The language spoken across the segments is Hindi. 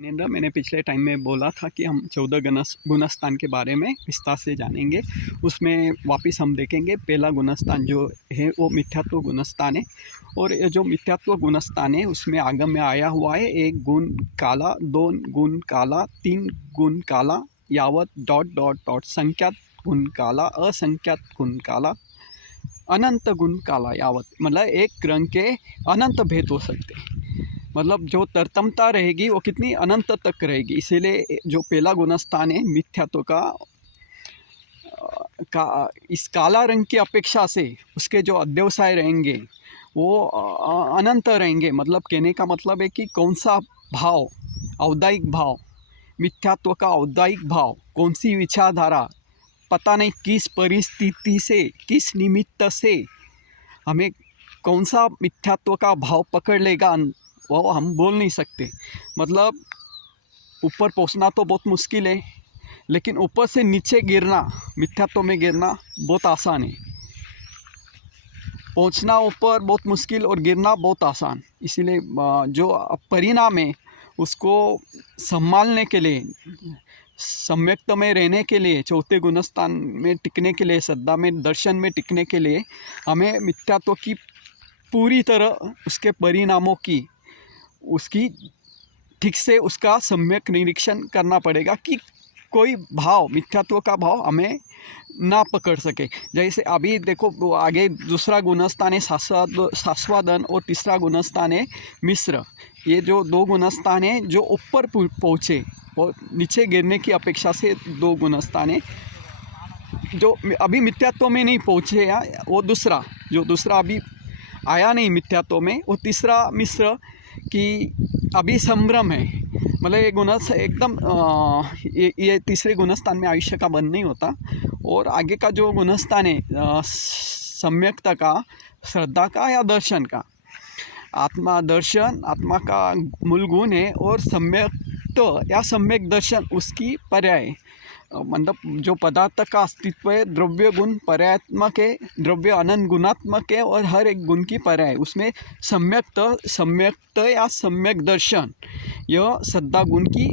निंदा मैंने पिछले टाइम में बोला था कि हम 14 गुणस्थान के बारे में विस्तार से जानेंगे। उसमें वापस हम देखेंगे पहला गुणस्थान जो है वो मिथ्यात्व गुणस्थान है। और ये जो मिथ्यात्व गुणस्थान है उसमें आगम में आया हुआ है 1 गुण काला, 2 गुण काला, 3 गुण काला, यावत ... संख्यात गुण काला, असंख्यात गुण काला, अनंत गुण काला यावत। मतलब एक रंग के अनंत भेद हो सकते हैं। मतलब जो तरतमता रहेगी वो कितनी अनंत तक रहेगी। इसीलिए जो पहला गुणस्थान है मिथ्यात्व का इस काला रंग की अपेक्षा से उसके जो अध्यवसाय रहेंगे वो अनंत रहेंगे। मतलब कहने का मतलब है कि कौन सा भाव, औदायिक भाव, मिथ्यात्व का औदायिक भाव, कौन सी विचारधारा, पता नहीं किस परिस्थिति से, किस निमित्त से हमें कौन सा मिथ्यात्व का भाव पकड़ लेगा वो हम बोल नहीं सकते। मतलब ऊपर पहुंचना तो बहुत मुश्किल है, लेकिन ऊपर से नीचे गिरना, मिथ्यात्व में गिरना बहुत आसान है। पहुंचना ऊपर बहुत मुश्किल और गिरना बहुत आसान। इसीलिए जो परिणाम है उसको संभालने के लिए, सम्यक्त में रहने के लिए, चौथे गुणस्थान में टिकने के लिए, श्रद्धा में, दर्शन में टिकने के लिए हमें मिथ्यात्व की पूरी तरह उसके परिणामों की, उसकी ठीक से उसका सम्यक निरीक्षण करना पड़ेगा कि कोई भाव, मिथ्यात्व का भाव हमें ना पकड़ सके। जैसे अभी देखो आगे दूसरा गुणस्थान है शास्वादन और तीसरा गुणस्थान है मिश्र। ये जो दो गुणस्थान है जो ऊपर पहुँचे और नीचे गिरने की अपेक्षा से दो गुणस्थान है जो अभी मिथ्यात्व में नहीं पहुँचे या वो दूसरा अभी आया नहीं मिथ्यात्व में, वो तीसरा मिश्र की अभी संभ्रम है। मतलब ये गुणस्थ एकदम ये तीसरे गुणस्थान में आयुष्य का बंध नहीं होता। और आगे का जो गुणस्थान है सम्यकता का, श्रद्धा का या दर्शन का, आत्मा दर्शन आत्मा का मूल गुण है और सम्यक्त या सम्यक दर्शन उसकी पर्याय। मतलब जो पदार्थ का अस्तित्व है द्रव्य गुण पर्यात्मक है, द्रव्य अनंत गुणात्मक है और हर एक गुण की पर्याय। उसमें सम्यक्त या सम्यक दर्शन यह श्रद्धा गुण की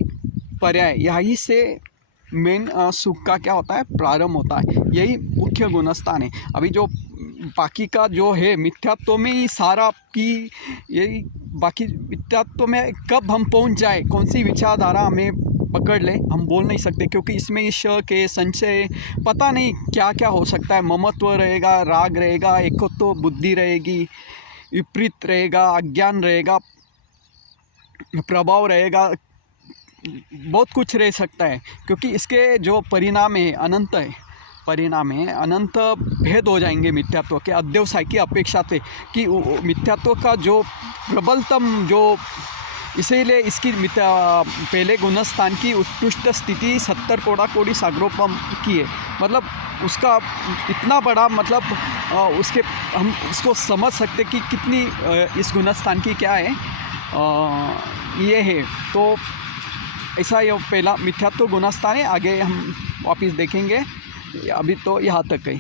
पर्याय। यही से मेन सुख का क्या होता है, प्रारंभ होता है। यही मुख्य गुणस्थान है। अभी जो बाकी का जो है मिथ्यात्व में ही सारा की, यही बाकी मिथ्यात्व में कब हम पहुंच जाए, कौन सी विचारधारा हमें पकड़ ले, हम बोल नहीं सकते। क्योंकि इसमें शक है, संशय, पता नहीं क्या क्या हो सकता है। ममत्व रहेगा, राग रहेगा, एकत्व बुद्धि रहेगी, विपरीत रहेगा, अज्ञान रहेगा, प्रभाव रहेगा, बहुत कुछ रह सकता है। क्योंकि इसके जो परिणाम है अनंत है, परिणाम है अनंत भेद हो जाएंगे मिथ्यात्व के अध्यवसाय की अपेक्षा से। कि मिथ्यात्व का जो प्रबलतम जो, इसीलिए इसकी पहले गुणस्थान की उत्कृष्ट स्थिति 70 कोड़ी सागरोपम की है। मतलब उसका इतना बड़ा, मतलब उसके हम उसको समझ सकते कि कितनी इस गुणस्थान की क्या है ये है। तो ऐसा ये पहला मिथ्यात्व गुणस्थान है। आगे हम वापस देखेंगे, अभी तो यहाँ तक है।